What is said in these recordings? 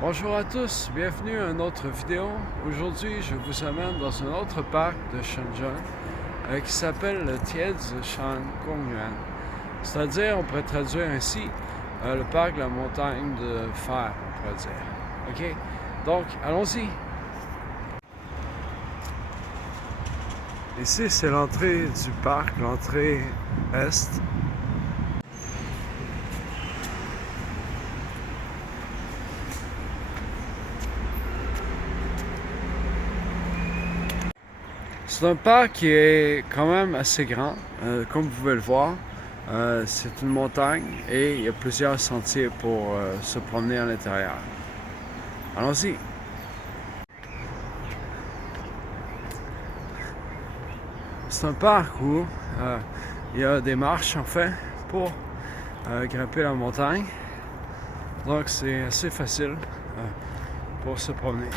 Bonjour à tous, bienvenue à une autre vidéo. Aujourd'hui, je vous amène dans un autre parc de Shenzhen qui s'appelle le Tiezhishan Kongyuan. C'est-à-dire, on pourrait traduire ainsi, le parc de la montagne de fer, on pourrait dire. OK? Donc, allons-y! Ici, c'est l'entrée du parc, l'entrée est. C'est un parc qui est quand même assez grand, comme vous pouvez le voir. C'est une montagne et il y a plusieurs sentiers pour se promener à l'intérieur. Allons-y! C'est un parc où il y a des marches en fait pour grimper la montagne. Donc c'est assez facile pour se promener.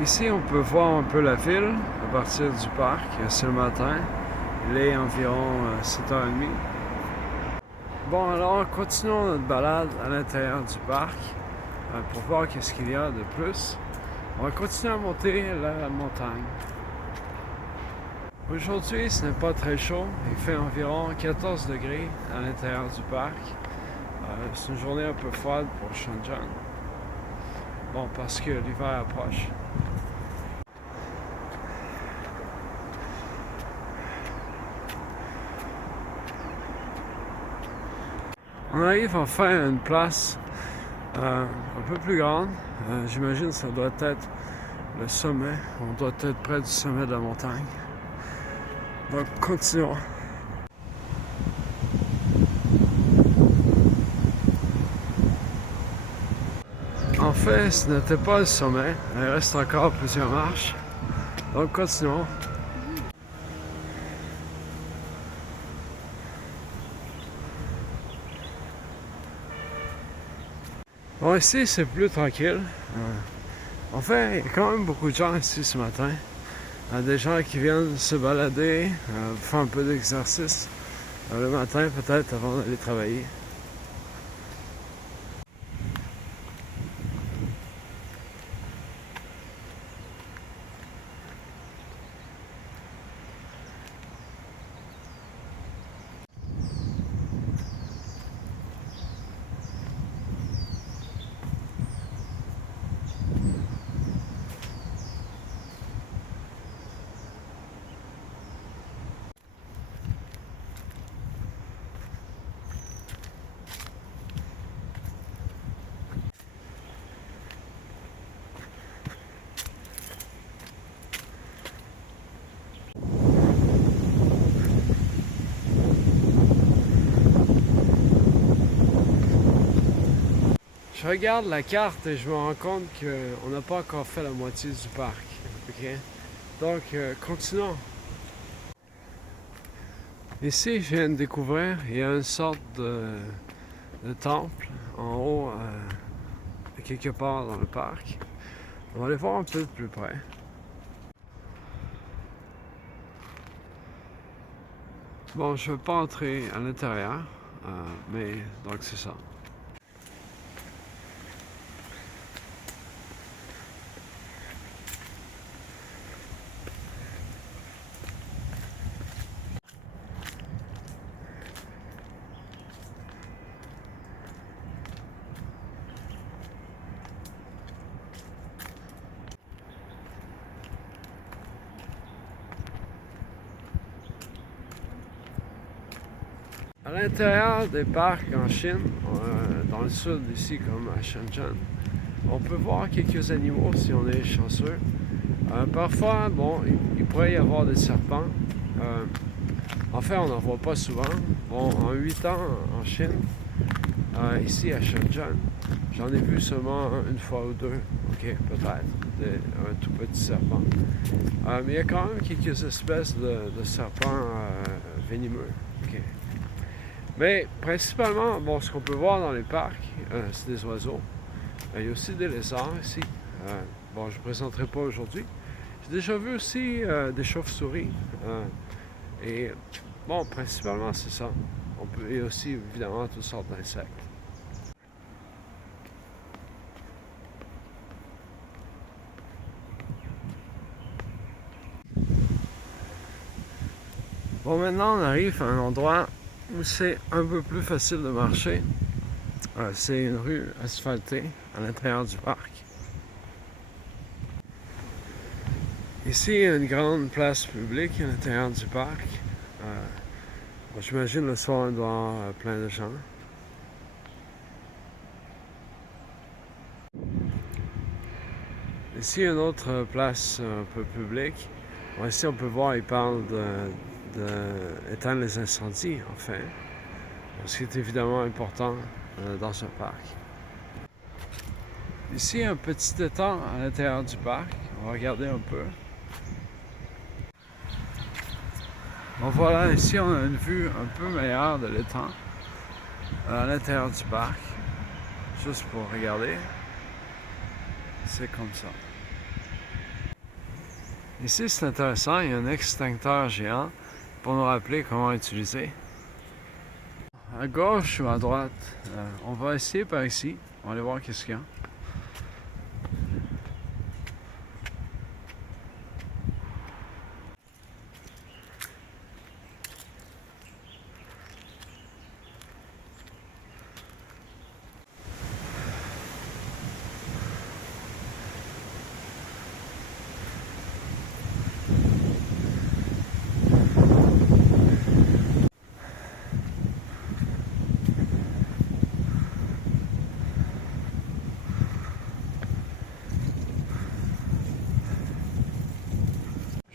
Ici, on peut voir un peu la ville à partir du parc. C'est le matin. Il est environ 7h30. Bon, alors, continuons notre balade à l'intérieur du parc pour voir qu'est-ce qu'il y a de plus. On va continuer à monter la montagne. Aujourd'hui, ce n'est pas très chaud. Il fait environ 14 degrés à l'intérieur du parc. C'est une journée un peu froide pour Shenzhen. Bon, parce que l'hiver approche. On arrive enfin à une place un peu plus grande. J'imagine que ça doit être le sommet. On doit être près du sommet de la montagne. Donc, continuons. En fait, ce n'était pas le sommet. Il reste encore plusieurs marches. Donc, continuons. Bon, ici, c'est plus tranquille. En fait, il y a quand même beaucoup de gens ici ce matin. Des gens qui viennent se balader, faire un peu d'exercice le matin, peut-être avant d'aller travailler. Je regarde la carte et je me rends compte qu'on n'a pas encore fait la moitié du parc. Okay? Donc, continuons. Ici, je viens de découvrir, il y a une sorte de temple en haut, quelque part dans le parc. On va aller voir un peu de plus près. Bon, je ne veux pas entrer à l'intérieur, mais donc c'est ça. À l'intérieur des parcs en Chine, dans le sud ici comme à Shenzhen, on peut voir quelques animaux si on est chanceux. Parfois, bon, il pourrait y avoir des serpents. En fait, on n'en voit pas souvent. Bon, en 8 ans en Chine, ici à Shenzhen, j'en ai vu seulement une fois ou deux, ok, peut-être, un tout petit serpent. Mais il y a quand même quelques espèces de serpents venimeux. Okay. Mais principalement, bon, ce qu'on peut voir dans les parcs, c'est des oiseaux. Il y a aussi des lézards ici. Bon, je ne présenterai pas aujourd'hui. J'ai déjà vu aussi des chauves-souris. Et bon, principalement, c'est ça. Et aussi, évidemment, toutes sortes d'insectes. Bon, maintenant, on arrive à un endroit où c'est un peu plus facile de marcher. C'est une rue asphaltée à l'intérieur du parc. Ici, il y a une grande place publique à l'intérieur du parc. Bon, j'imagine le soir, il doit y avoir plein de gens. Ici, une autre place un peu publique. Bon, ici, on peut voir, il parle d'éteindre les incendies, en fait. Ce qui est évidemment important dans ce parc. Ici, un petit étang à l'intérieur du parc. On va regarder un peu. Bon, voilà, ici, on a une vue un peu meilleure de l'étang à l'intérieur du parc. Juste pour regarder. C'est comme ça. Ici, c'est intéressant, il y a un extincteur géant pour nous rappeler comment utiliser. À gauche ou à droite, on va essayer par ici. On va aller voir qu'est-ce qu'il y a.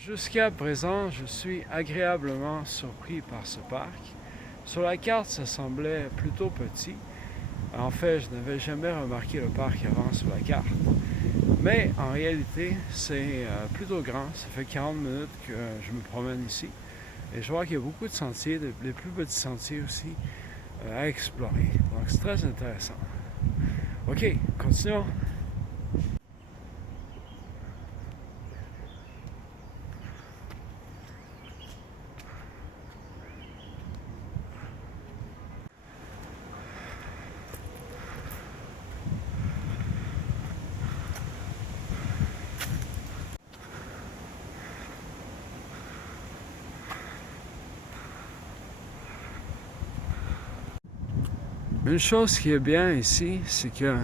Jusqu'à présent, je suis agréablement surpris par ce parc. Sur la carte, ça semblait plutôt petit. En fait, je n'avais jamais remarqué le parc avant sur la carte. Mais en réalité, c'est plutôt grand. Ça fait 40 minutes que je me promène ici. Et je vois qu'il y a beaucoup de sentiers, les plus petits sentiers aussi, à explorer. Donc c'est très intéressant. OK, continuons. Une chose qui est bien ici, c'est que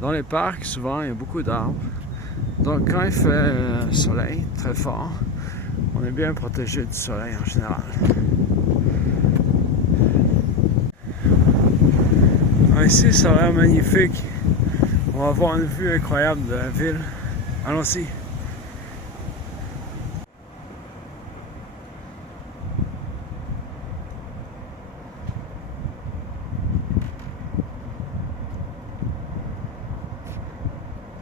dans les parcs, souvent, il y a beaucoup d'arbres. Donc, quand il fait soleil très fort, on est bien protégé du soleil en général. Ici, ça a l'air magnifique. On va avoir une vue incroyable de la ville. Allons-y.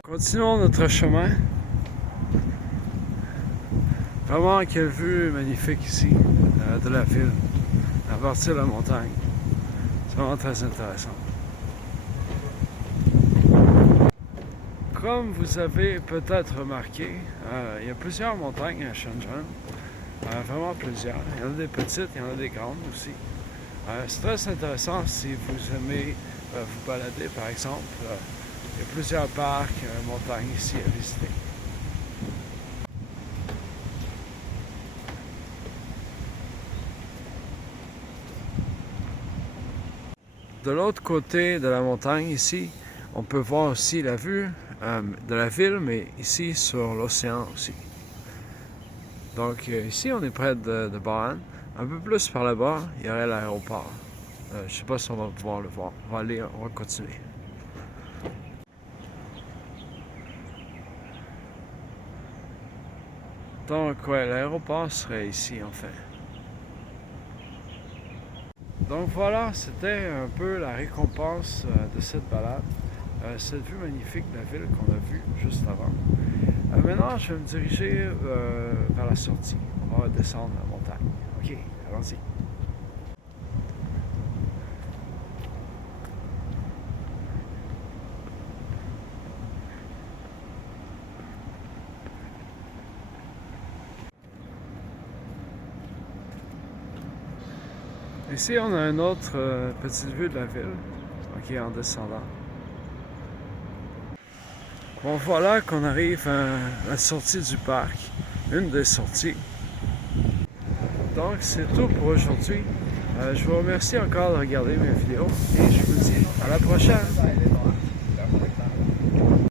Continuons notre chemin. Vraiment, quelle vue magnifique ici de la ville, à partir de la montagne. C'est vraiment très intéressant. Comme vous avez peut-être remarqué, il y a plusieurs montagnes à Shenzhen. Vraiment plusieurs. Il y en a des petites, il y en a des grandes aussi. C'est très intéressant si vous aimez vous balader, par exemple. Il y a plusieurs parcs, montagnes ici à visiter. De l'autre côté de la montagne, ici, on peut voir aussi la vue de la ville, mais ici sur l'océan aussi. Donc ici, on est près de Bahan. Un peu plus par là-bas, il y aurait l'aéroport. Je ne sais pas si on va pouvoir le voir. On va continuer. Donc, ouais, l'aéroport serait ici, en fait. Donc voilà, c'était un peu la récompense de cette balade. Cette vue magnifique de la ville qu'on a vue juste avant. Maintenant, je vais me diriger vers la sortie. On va descendre la montagne. OK, allons-y. Ici, on a une autre petite vue de la ville, ok, en descendant. Bon, voilà qu'on arrive à la sortie du parc, une des sorties. Donc, c'est tout pour aujourd'hui. Je vous remercie encore de regarder mes vidéos et je vous dis à la prochaine.